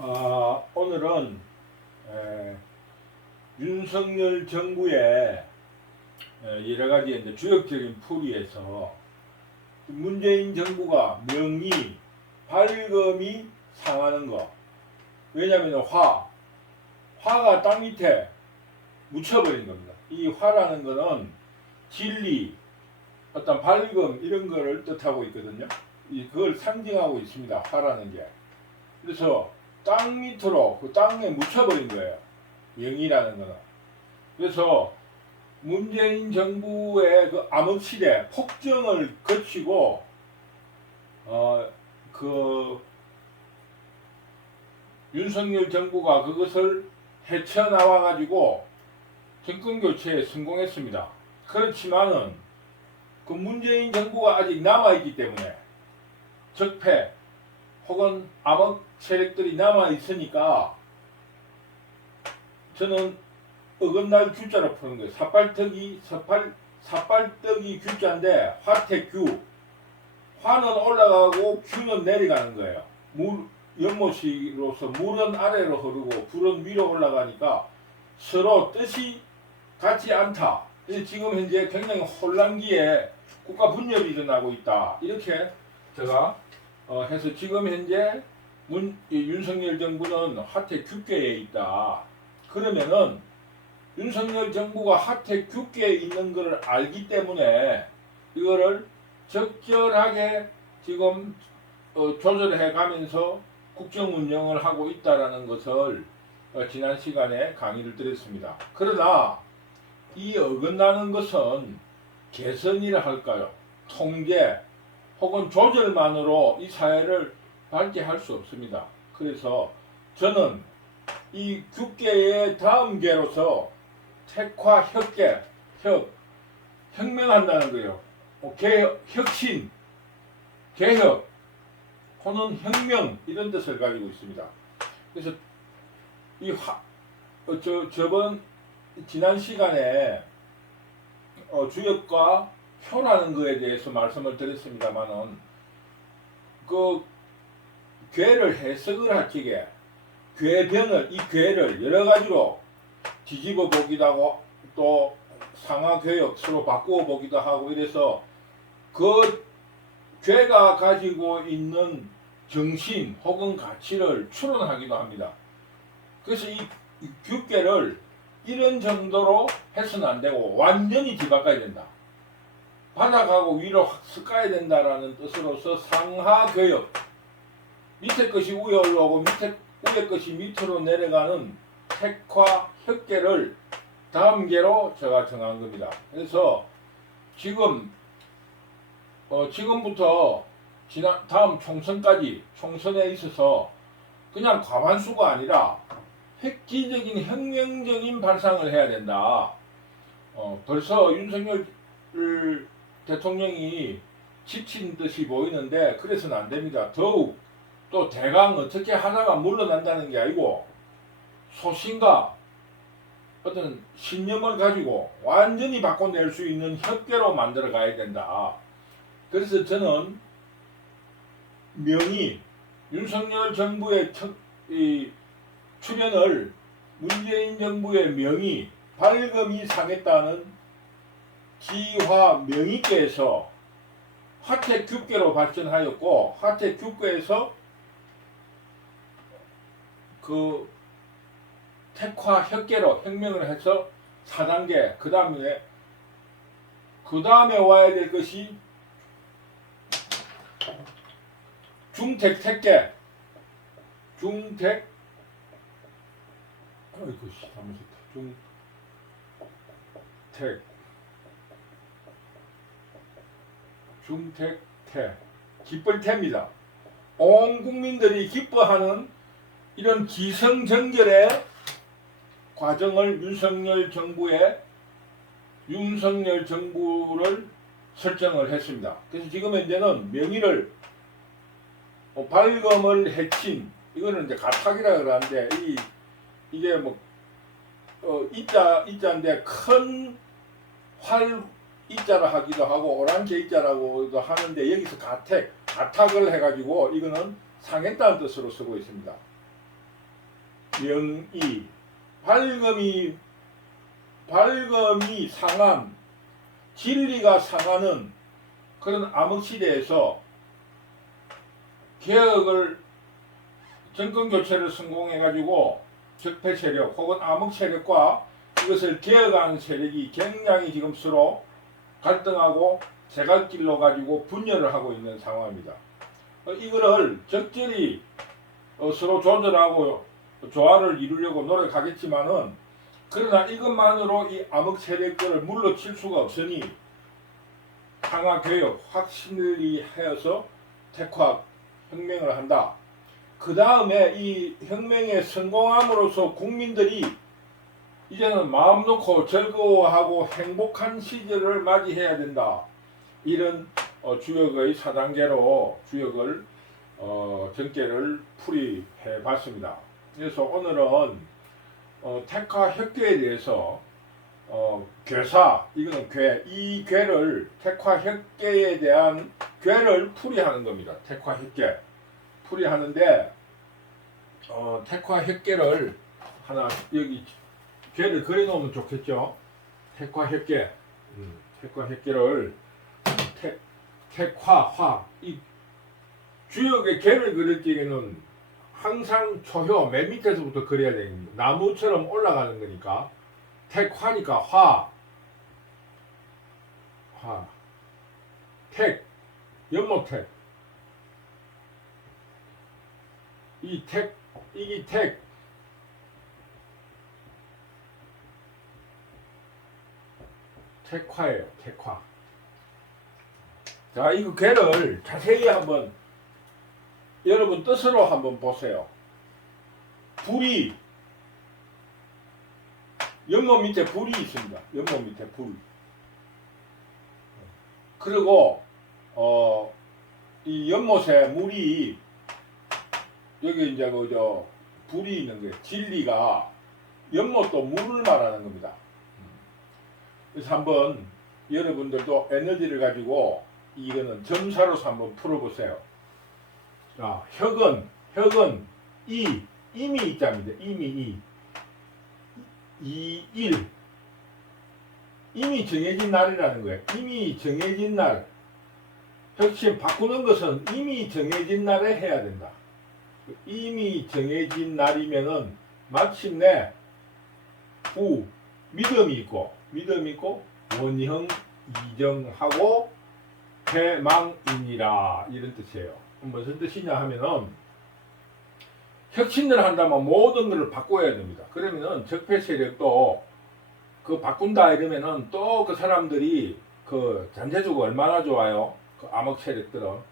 오늘은 윤석열 정부의 여러 가지 이제 주역적인 풀이에서 문재인 정부가 명의 발금이 상하는 거. 왜냐하면 화가 땅 밑에 묻혀버린 겁니다. 이 화라는 거는 진리, 어떤 발금 이런 거를 뜻하고 있거든요. 그걸 상징하고 있습니다. 화라는 게. 그래서 땅 밑으로 그 땅에 묻혀버린 거예요. 영이라는 거는. 그래서 문재인 정부의 그 암흑시대 폭정을 거치고 윤석열 정부가 그것을 헤쳐나와 가지고 정권 교체에 성공했습니다. 그렇지만은 그 문재인 정부가 아직 남아 있기 때문에 적폐 혹은 암흑 세력들이 남아 있으니까 저는 어긋날 규자로 푸는 거예요. 삿발떡이 규자인데 화태규. 화는 올라가고 규는 내려가는 거예요. 연못으로서 물은 아래로 흐르고 불은 위로 올라가니까 서로 뜻이 같지 않다. 그래서 지금 현재 굉장히 혼란기에 국가 분열이 일어나고 있다. 이렇게 제가 해서 지금 현재 윤석열 정부는 하태규계에 있다. 그러면은 윤석열 정부가 하태규계에 있는 것을 알기 때문에 이거를 적절하게 지금 조절해 가면서 국정 운영을 하고 있다라는 것을 지난 시간에 강의를 드렸습니다. 그러나 이 어긋나는 것은 개선이라 할까요? 통제 혹은 조절만으로 이 사회를 밝게 할 수 없습니다. 그래서 저는 이 규계의 다음 계로서 택화, 혁계, 혁명한다는 거예요. 혁신, 개혁, 혹은 혁명 이런 뜻을 가지고 있습니다. 그래서 이 지난 시간에 주역과 표라는 거에 대해서 말씀을 드렸습니다만은 그 괴를 해석을 할 적에 이 괴를 여러 가지로 뒤집어 보기도 하고 또 상하 교역 서로 바꾸어 보기도 하고 이래서 그 괴가 가지고 있는 정신 혹은 가치를 추론하기도 합니다. 그래서 이 규계를 이런 정도로 해서는 안 되고 완전히 뒤바꿔야 된다. 바닥하고 위로 확 섞어야 된다라는 뜻으로서 상하 교역, 밑에 것이 위에 올라오고 위에 것이 밑으로 내려가는 택화 혁계를 다음 계로 제가 정한 겁니다. 그래서 지금부터 다음 총선까지 총선에 있어서 그냥 과반수가 아니라 획기적인 혁명적인 발상을 해야 된다. 벌써 윤석열 대통령이 지친 듯이 보이는데 그래서는 안 됩니다. 더욱 또 대강 어떻게 하다가 물러난다는 게 아니고 소신과 어떤 신념을 가지고 완전히 바꿔낼 수 있는 협계로 만들어 가야 된다. 그래서 저는 명의 윤석열 정부의 출연을 문재인 정부의 명의 발금이 상했다는 기화 명의계에서 하태규계로 발전하였고 하태규계에서 그 택화 혁계로 혁명을 해서 4단계 그 다음에 와야 될 것이 중택 택계 중택태 기쁠태입니다. 온 국민들이 기뻐하는 이런 기성정결의 과정을 윤석열 정부를 설정을 했습니다. 그래서 지금 현재는 명의를 발금을 해친 이거는 이제 가탁이라 그러는데 이게 이자인데 큰 활 이자라 하기도 하고 오랑캐 이자라고도 하는데 여기서 가탁을 해가지고 이거는 상했다는 뜻으로 쓰고 있습니다. 명의 밝음이 상한 진리가 상하는 그런 암흑시대에서 개혁을 정권교체를 성공해가지고 적폐 세력 혹은 암흑 세력과 이것을 개혁하는 세력이 굉장히 지금 서로 갈등하고 제갈길로 가지고 분열을 하고 있는 상황입니다. 이거를 적절히 서로 조절하고 조화를 이루려고 노력하겠지만은 그러나 이것만으로 이 암흑 세력들을 물러칠 수가 없으니 상하개혁 확실히 하여서 택화 혁명을 한다. 그 다음에 이 혁명에 성공함으로써 국민들이 이제는 마음 놓고 즐거워하고 행복한 시절을 맞이해야 된다. 이런 주역의 4단계로 주역을 전개를 풀이해 봤습니다. 그래서 오늘은 택화 혁계에 대해서 괴사, 이거는 괴, 이 괴를 택화 혁계에 대한 괴를 풀이하는 겁니다. 택화 혁계 풀이하는데 택화 혁계를 하나 여기 괴를 그려놓으면 좋겠죠. 택화 혁계, 택화 혁계를 택화화 이 주역의 괴를 그릴 적에는 항상 초효 맨 밑에서부터 그려야 됩니다. 나무처럼 올라가는 거니까 택화니까 화, 택, 연모택. 이 택, 이게 택. 택화예요, 택화. 자, 이거 괴를 자세히 한번 여러분 뜻으로 한번 보세요. 불이 연못 밑에 불이 있습니다. 연못 밑에 불. 그리고 이 연못에 물이 여기 이제 그저 불이 있는 거예요. 진리가 연못도 물을 말하는 겁니다. 그래서 한번 여러분들도 에너지를 가지고 이거는 점사로서 한번 풀어보세요. 자, 혁은 임이 있답니다. 임이 일 이미 정해진 날이라는 거예요. 이미 정해진 날. 혁신 바꾸는 것은 이미 정해진 날에 해야 된다. 이미 정해진 날이면은 마침내 믿음이 있고 원형 이정하고 패망이니라 이런 뜻이에요. 무슨 뜻이냐 하면은 혁신을 한다면 모든 것을 바꿔야 됩니다. 그러면은 적폐 세력도 그 바꾼다 이러면은 또 그 사람들이 그 잔재주가 얼마나 좋아요. 그 암흑 세력들은.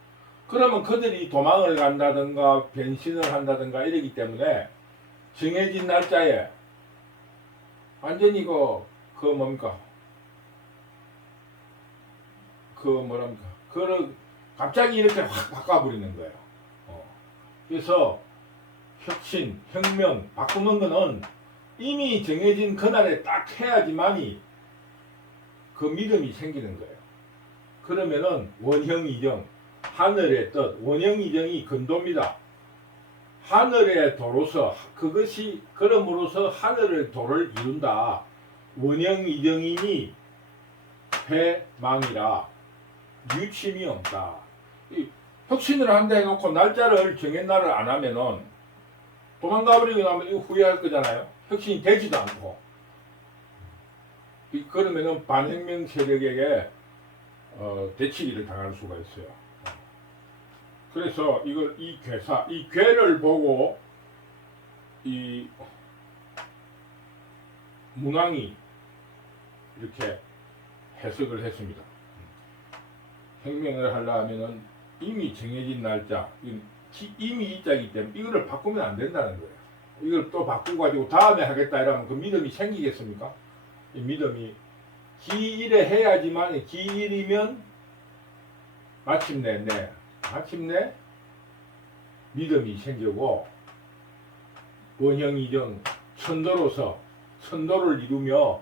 그러면 그들이 도망을 간다든가 변신을 한다든가 이러기 때문에 정해진 날짜에 완전히 그 뭡니까? 그를 갑자기 이렇게 확 바꿔버리는 거예요. 그래서 혁신, 혁명 바꾸는 거는 이미 정해진 그날에 딱 해야지만이 그 믿음이 생기는 거예요. 그러면은 원형이정, 하늘의 뜻, 원형이정이 근도입니다. 하늘의 도로서 그것이 그럼으로써 하늘의 도를 이룬다. 원형이정이니 패망이라 유침이 없다. 혁신을 한다 해놓고 날짜를 정한 날을 안 하면은 도망가버리고 나면 이거 후회할 거잖아요. 혁신이 되지도 않고. 그러면은 반혁명 세력에게 대치기를 당할 수가 있어요. 그래서 이걸 이 괴를 보고 이 문왕이 이렇게 해석을 했습니다. 혁명을 하려 하면은 이미 정해진 날짜, 이미 있자기 때문에 이거를 바꾸면 안 된다는 거예요. 이걸 또 바꾸고 가지고 다음에 하겠다 이러면 그 믿음이 생기겠습니까? 이 믿음이 기일에 해야지만 기일이면 마침내 믿음이 생기고 원형이정 천도로서 천도를 이루며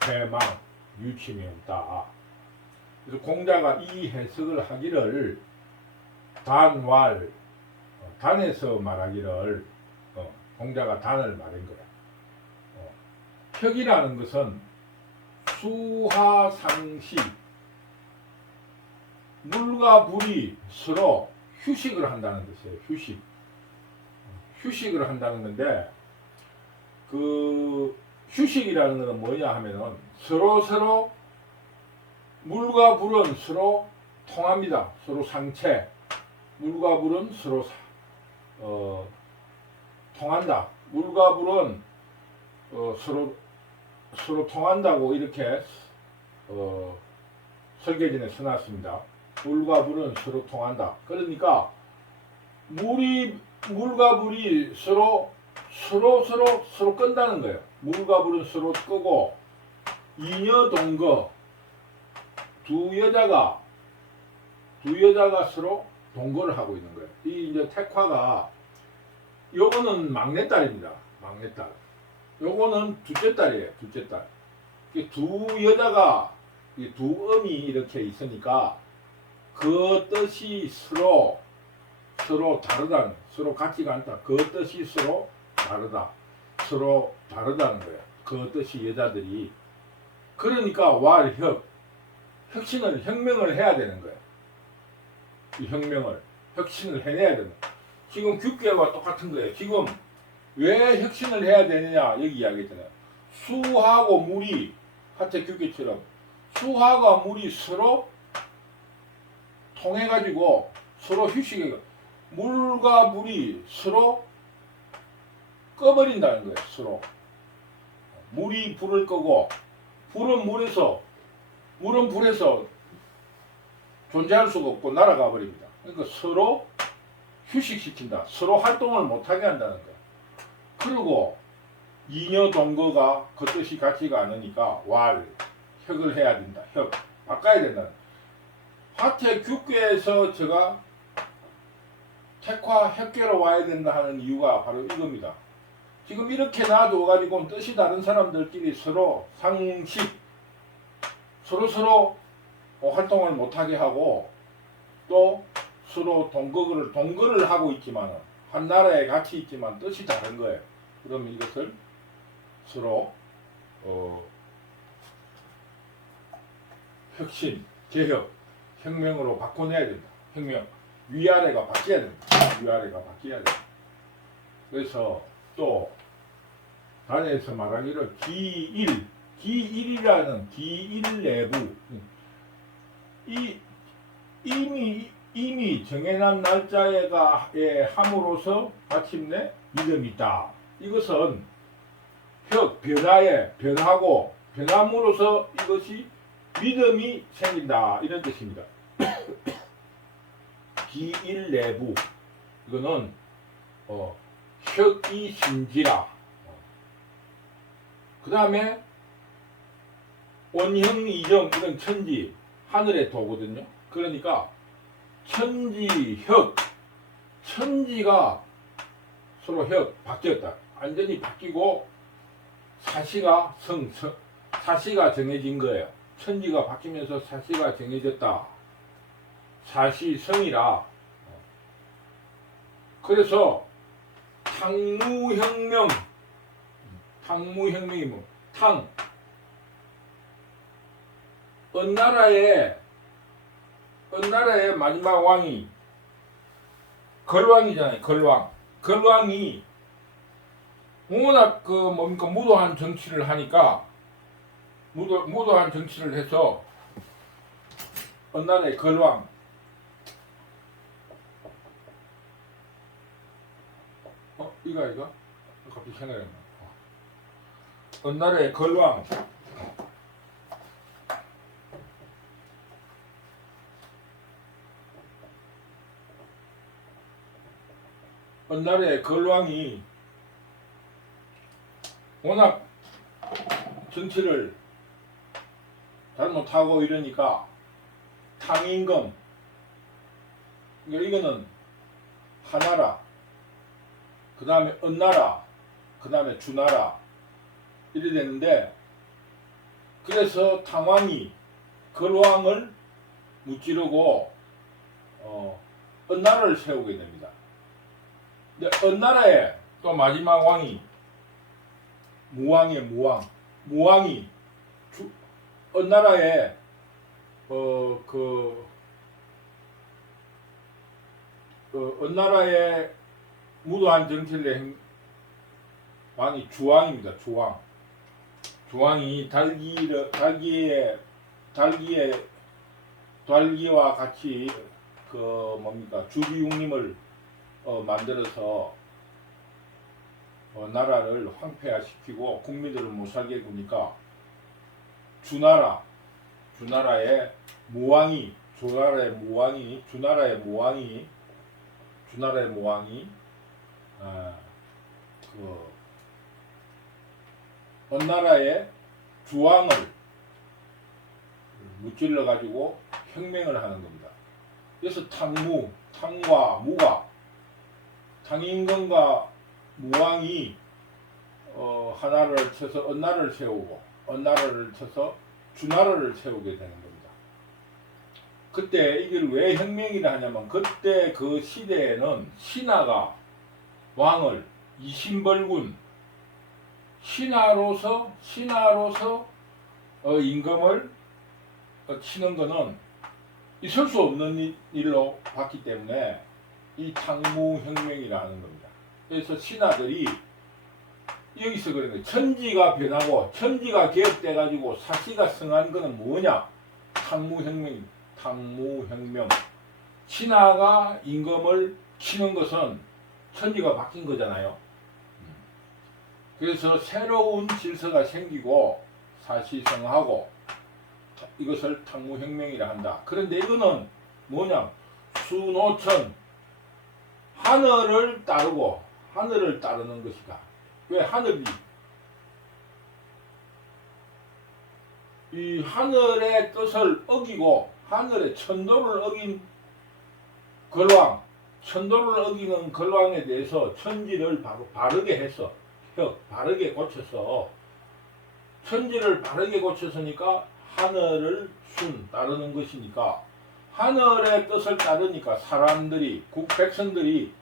패망 유침이 없다. 그래서 공자가 이 해석을 하기를 단에서 말하기를 공자가 단을 말한 거야. 혁이라는 것은 수하상시, 물과 불이 서로 휴식을 한다는 뜻이에요. 휴식을 한다는 건데, 그 휴식이라는 것은 뭐냐 하면은 서로 물과 불은 서로 통합니다. 서로 상체, 물과 불은 서로 통한다. 물과 불은 서로 통한다고 이렇게 설계전에 써놨습니다. 물과 불은 서로 통한다. 그러니까 물과 불이 서로 끈다는 거예요. 물과 불은 서로 끄고 이녀 동거 두 여자가 서로 동거를 하고 있는 거예요. 이 이제 택화가 요거는 막내딸입니다. 막내딸. 요거는 둘째 딸이에요. 둘째 딸. 두 여자가 두 음이 이렇게 있으니까 그 뜻이 서로 다르다는, 서로 같지가 않다. 그 뜻이 서로 다르다. 서로 다르다는 거예요. 그 뜻이 여자들이. 그러니까 혁명을 해야 되는 거예요. 이 혁신을 해내야 되는 거예요. 지금 규계와 똑같은 거예요. 지금 왜 혁신을 해야 되느냐 여기 이야기했잖아요. 수하고 물이 하태 규계처럼 수하가 물이 서로 통해가지고 서로 휴식해. 물과 물이 서로 꺼버린다는 거예요. 서로. 물이 불을 끄고 물은 불에서 존재할 수가 없고 날아가 버립니다. 그러니까 서로 휴식시킨다. 서로 활동을 못하게 한다는 거예요. 그리고 이녀 동거가 그 뜻이 같지가 않으니까 혁을 해야 된다. 바꿔야 된다. 하태 규계에서 제가 택화 혁계로 와야 된다 하는 이유가 바로 이겁니다. 지금 이렇게 놔둬가지고 뜻이 다른 사람들끼리 서로 상식, 서로 활동을 못하게 하고 또 서로 동거를 하고 있지만 한 나라에 같이 있지만 뜻이 다른 거예요. 그럼 이것을 서로 혁신, 개혁, 혁명으로 바꿔내야 된다. 혁명. 위아래가 바뀌어야 된다. 위아래가 바뀌어야 된다. 그래서 또 단에서 말하기를 기일이라는 기일 내부 이미 정해난 날짜에 함으로써 마침내 믿음이 있다. 이것은 변하고 변함으로써 이것이 믿음이 생긴다. 이런 뜻입니다. 기일 내부 이거는 혁이 신지라. 그 다음에 원형이정 이건 천지 하늘의 도거든요. 그러니까 천지가 서로 바뀌었다. 완전히 바뀌고 사시가 정해진 거예요. 천지가 바뀌면서 사시가 정해졌다. 사시성이라. 그래서 탕무혁명이 뭐 은나라의 마지막 왕이 걸왕이잖아요. 걸왕이 워낙 무도한 정치를 하니까 무도한 정치를 해서 은나라의 걸왕 이거 갑자기 생각이 안 나. 은나라의 걸왕 은나라의 걸왕이 워낙 정치를 잘못하고 이러니까 탕임금 이거는 하나라 그 다음에 은나라 그 다음에 주나라 이래 되는데 그래서 탕왕이 걸왕을 무찌르고 은나라를 세우게 됩니다. 근데 은나라에 또 마지막 왕이 무왕이에요. 무왕이 어느 나라에 어느 나라에 무도한 정치를 행 왕이 주왕입니다. 주왕이 달기와 같이 주비웅림을 만들어서 나라를 황폐화시키고 국민들을 못살게 구니까 주나라의 무왕이 어느 나라의 주왕을 무찔러 가지고 혁명을 하는 겁니다. 그래서 탕과 무가 탕임금과 무왕이 하나를 쳐서 어느 나라를 세우고 어느 나라를 쳐서 주나라를 세우게 되는 겁니다. 그때 이걸 왜 혁명이라 하냐면 그때 그 시대에는 신하가 왕을 이신벌군 신하로서 임금을 치는 것은 있을 수 없는 일로 봤기 때문에 이 탕무혁명이라 하는 겁니다. 그래서 신하들이 여기서 그런 거예요. 천지가 변하고 천지가 개혁돼 가지고 사시가 성한 것은 뭐냐? 탕무혁명. 신하가 임금을 치는 것은 천지가 바뀐 거잖아요. 그래서 새로운 질서가 생기고 사시성하고 이것을 탕무혁명이라 한다. 그런데 이거는 뭐냐? 수노천 하늘을 따르는 것이다. 왜 하늘이 이 하늘의 뜻을 어기고 하늘의 천도를 어긴 걸왕, 천도를 어기는 걸왕에 대해서 천지를 바르게 해서 바르게 고쳐서 천지를 바르게 고쳤으니까 하늘을 따르는 것이니까 하늘의 뜻을 따르니까 백성들이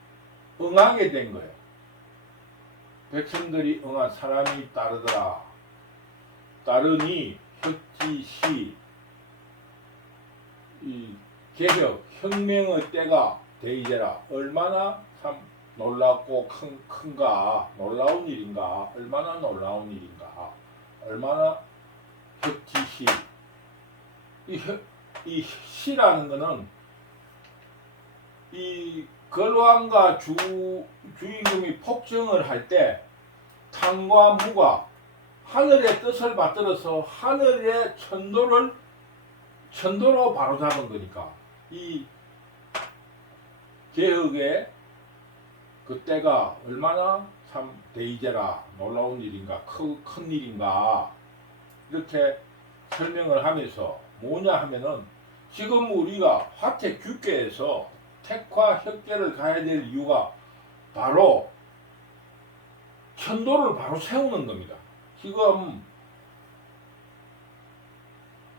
응하게 된 거예요. 백성들이 응한 사람이 따르니 혁지시 이 개혁 혁명의 때가 되이제라. 얼마나 참 놀랍고 큰가 놀라운 일인가 얼마나 놀라운 일인가 얼마나 혁지시 이 시라는 거는 이 걸왕과 주임금이 폭정을 할 때 탕과 무가 하늘의 뜻을 받들어서 하늘의 천도로 바로잡은 거니까 이 개혁의 그때가 얼마나 참 대이제라 놀라운 일인가 큰 일인가 이렇게 설명을 하면서 뭐냐 하면은 지금 우리가 화택규계에서 택화혁계를 가야 될 이유가 바로 천도를 바로 세우는 겁니다. 지금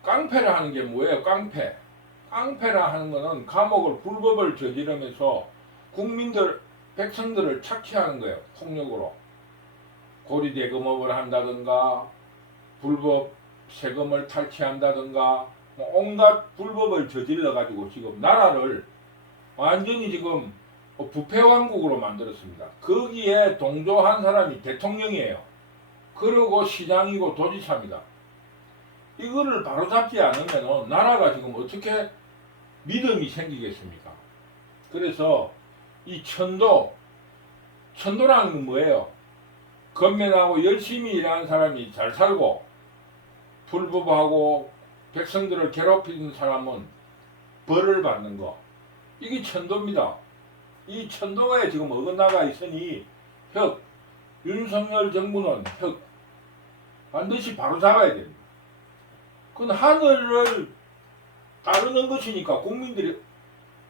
깡패를 하는 게 뭐예요? 깡패라 하는 거는 감옥을 불법을 저지르면서 백성들을 착취하는 거예요. 폭력으로 고리대금업을 한다든가 불법 세금을 탈취한다든가 온갖 불법을 저질러 가지고 지금 나라를 완전히 지금 부패왕국으로 만들었습니다. 거기에 동조한 사람이 대통령이에요. 그리고 시장이고 도지사입니다. 이거를 바로잡지 않으면 나라가 지금 어떻게 믿음이 생기겠습니까? 그래서 이 천도라는 건 뭐예요? 건면하고 열심히 일하는 사람이 잘 살고 불법하고 백성들을 괴롭히는 사람은 벌을 받는 거. 이게 천도입니다. 이 천도에 지금 어긋나가 있으니 윤석열 정부는 반드시 바로잡아야 됩니다. 그건 하늘을 따르는 것이니까 국민들이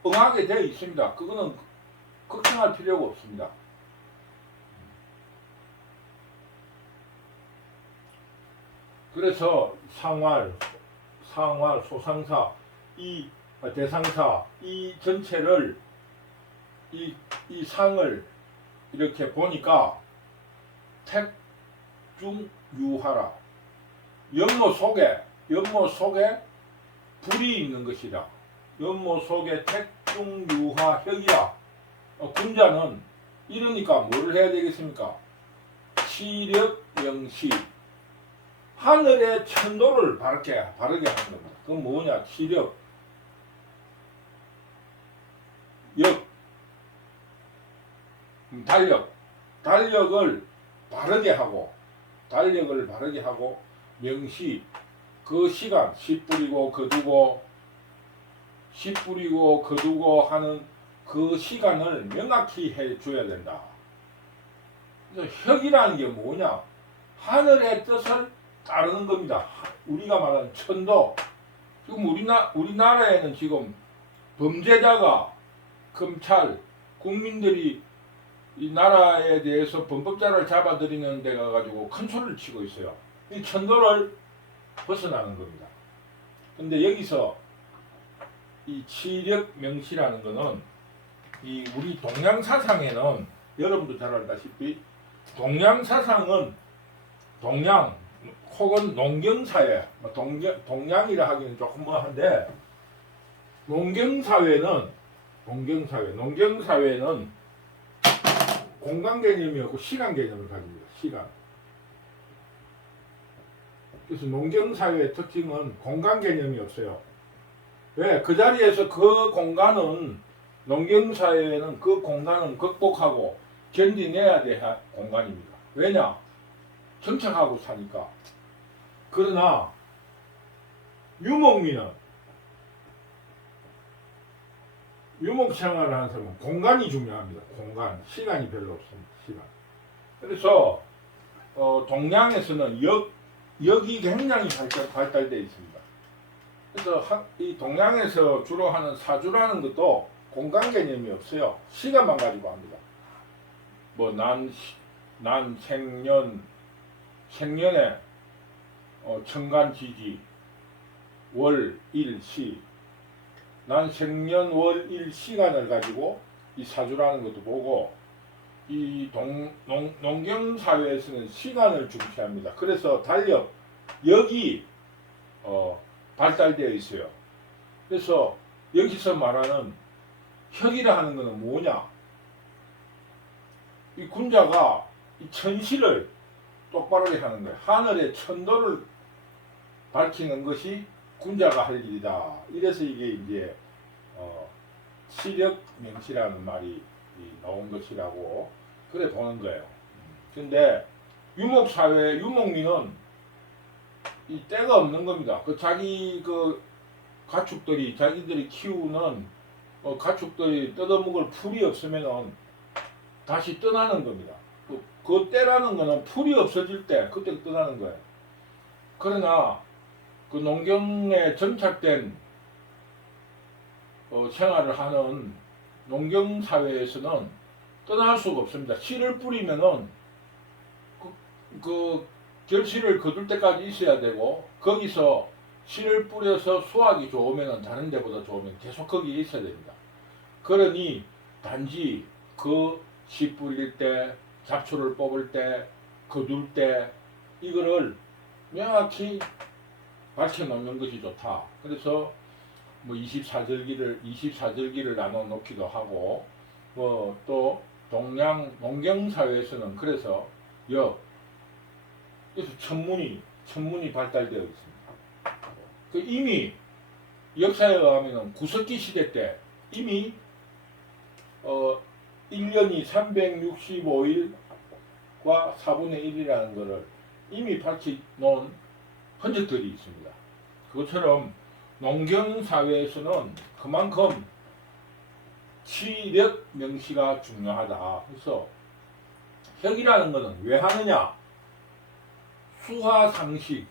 응하게 되어 있습니다. 그거는 걱정할 필요가 없습니다. 그래서 상활, 소상사, 이 대상사, 이 전체를 이 상을 이렇게 보니까 택중유하라. 연못 속에 불이 있는 것이다. 연못 속에 택중유하혁이라. 군자는 이러니까 뭘 해야 되겠습니까? 치력명시. 하늘의 천도를 바르게 하는 겁니다. 그건 뭐냐? 치력, 역, 달력을 바르게 하고, 명시, 그 시간, 시 뿌리고 거두고 하는 그 시간을 명확히 해줘야 된다. 그래서 혁이라는 게 뭐냐? 하늘의 뜻을 따르는 겁니다. 우리가 말하는 천도. 지금 우리나라에는 지금 범죄자가 검찰, 국민들이 이 나라에 대해서 범법자를 잡아들이는 데 가가지고 큰 소리를 치고 있어요. 이 천도를 벗어나는 겁니다. 근데 여기서 이 치력명시라는 거는 이 우리 동양 사상에는 여러분도 잘 알다시피 동양 사상은 동양 혹은 농경사회, 동양이라 하기는 조금 뭐한데 농경사회는 공간 개념이 없고 시간 개념을 가집니다. 시간. 그래서 농경사회의 특징은 공간 개념이 없어요. 왜? 그 자리에서 그 공간은 농경사회에는 그 공간은 극복하고 견디내야 될 공간입니다. 왜냐? 정착하고 사니까. 그러나 유목 생활을 하는 사람은 공간이 중요합니다. 공간, 시간이 별로 없습니다. 시간. 그래서 동양에서는 역이 굉장히 발달되어 있습니다. 그래서 이 동양에서 주로 하는 사주라는 것도 공간 개념이 없어요. 시간만 가지고 합니다. 뭐 생년에 천간지지, 월, 일, 시. 생년, 월, 일, 시간을 가지고 이 사주라는 것도 보고, 이 농경사회에서는 시간을 중시합니다. 그래서 역이 발달되어 있어요. 그래서 여기서 말하는 혁이라 하는 것은 뭐냐? 이 군자가 이 천시를 똑바르게 하는 거예요. 하늘의 천도를 밝히는 것이 군자가 할 일이다. 이래서 이게 이제 치력명시라는 말이 나온 것이라고 그래 보는 거예요. 근데 유목사회, 유목민은 이 때가 없는 겁니다. 자기들이 키우는 가축들이 뜯어먹을 풀이 없으면은 다시 떠나는 겁니다. 그 때라는 거는 풀이 없어질 때 그때 떠나는 거예요. 그러나 그 농경에 정착된 생활을 하는 농경사회에서는 떠날 수가 없습니다. 씨를 뿌리면은 그 결실을 거둘 때까지 있어야 되고, 거기서 씨를 뿌려서 수확이 좋으면은 다른 데보다 좋으면 계속 거기에 있어야 됩니다. 그러니 단지 그 씨 뿌릴 때, 잡초를 뽑을 때, 거둘 때 이거를 명확히 밝혀놓는 것이 좋다. 그래서 뭐 24절기를 나눠 놓기도 하고, 뭐 또 동양 농경사회에서는 그래서 그래서 천문이 발달되어 있습니다. 이미 역사에 의하면 구석기 시대 때 이미 1년이 365일과 4분의 1이라는 것을 이미 밝혀놓은 흔적들이 있습니다. 그것처럼 농경사회에서는 그만큼 치력명시가 중요하다. 그래서 혁이라는 것은 왜 하느냐? 수화상식,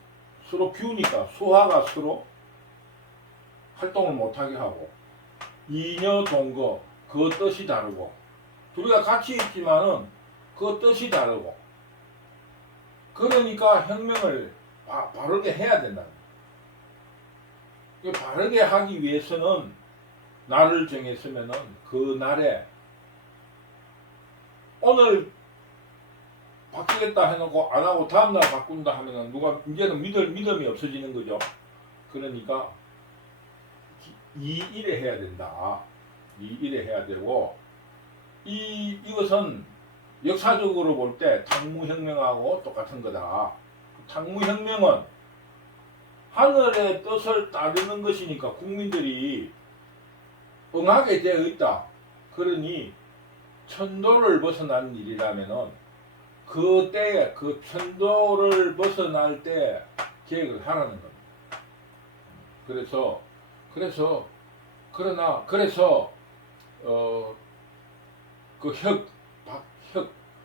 서로 비우니까 수화가 서로 활동을 못하게 하고, 이녀동거, 그 뜻이 다르고, 둘이가 같이 있지만은 그 뜻이 다르고, 그러니까 혁명을 바르게 해야 된다. 바르게 하기 위해서는 날을 정했으면은 그 날에 오늘 바뀌겠다 해놓고 안 하고 다음날 바꾼다 하면은 누가 이제는 믿음이 없어지는 거죠. 그러니까 이 일에 해야 된다. 이 일에 해야 되고 이것은 역사적으로 볼 때 탕무혁명하고 똑같은 거다. 탕무혁명은 하늘의 뜻을 따르는 것이니까 국민들이 응하게 되어 있다. 그러니 천도를 벗어난 일이라면은 그때에 그 천도를 벗어날 때 계획을 하라는 겁니다. 그래서 그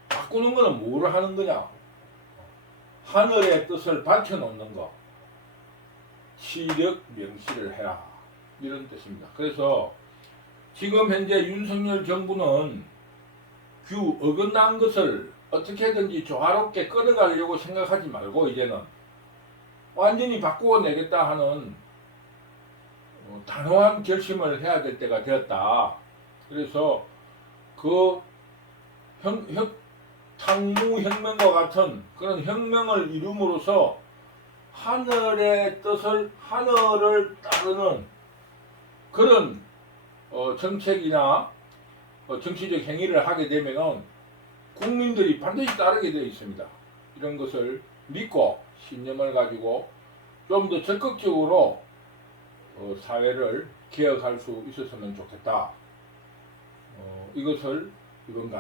바꾸는 거는 뭐를 하는 거냐? 하늘의 뜻을 밝혀놓는 거. 시력 명시를 해라. 이런 뜻입니다. 그래서 지금 현재 윤석열 정부는 어긋난 것을 어떻게든지 조화롭게 끌어가려고 생각하지 말고 이제는 완전히 바꾸어 내겠다 하는 단호한 결심을 해야 될 때가 되었다. 그래서 그 탕무혁명과 같은 그런 혁명을 이룸으로써 하늘의 뜻을 하늘을 따르는 그런 정책이나 정치적 행위를 하게 되면은 국민들이 반드시 따르게 되어 있습니다. 이런 것을 믿고 신념을 가지고 좀 더 적극적으로 사회를 개혁할 수 있었으면 좋겠다. 이것을 이번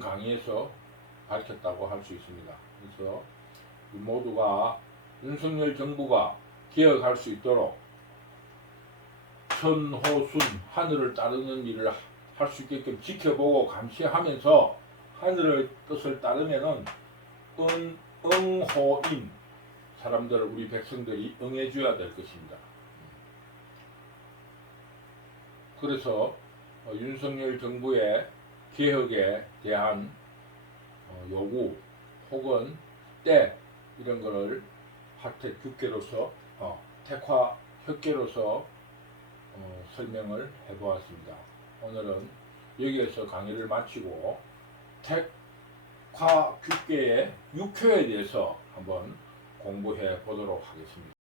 강의에서 밝혔다고 할 수 있습니다. 그래서 모두가 윤석열 정부가 개혁할 수 있도록 천호순 하늘을 따르는 일을 할 수 있게끔 지켜보고 감시하면서 하늘의 뜻을 따르면은 응호인 사람들 우리 백성들이 응해줘야 될 것입니다. 그래서 윤석열 정부의 개혁에 대한 요구 혹은 때 이런 거를 하태 규계로서 택화 협계로서 설명을 해보았습니다. 오늘은 여기에서 강의를 마치고 택화 규계의 6효에 대해서 한번 공부해 보도록 하겠습니다.